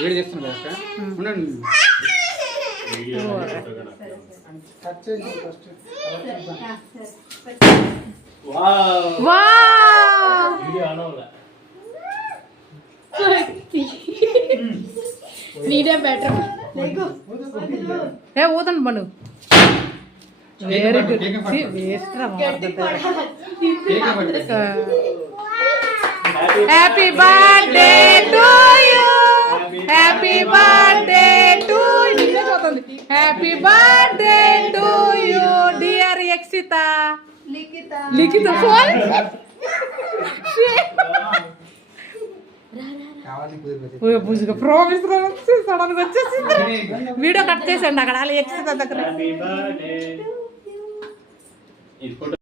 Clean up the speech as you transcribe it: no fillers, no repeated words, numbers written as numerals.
వేడి చేస్తున్నా ఉండండి. నీదే బెటర్ ఏ ఊదండి Manu happy birthday to you happy birthday to you happy birthday to you dear Yakshita Likhita phone promise sudden గా వచ్చేసింది. వీడియో కట్ చేసండి అక్కడ యక్షిత దగ్గర.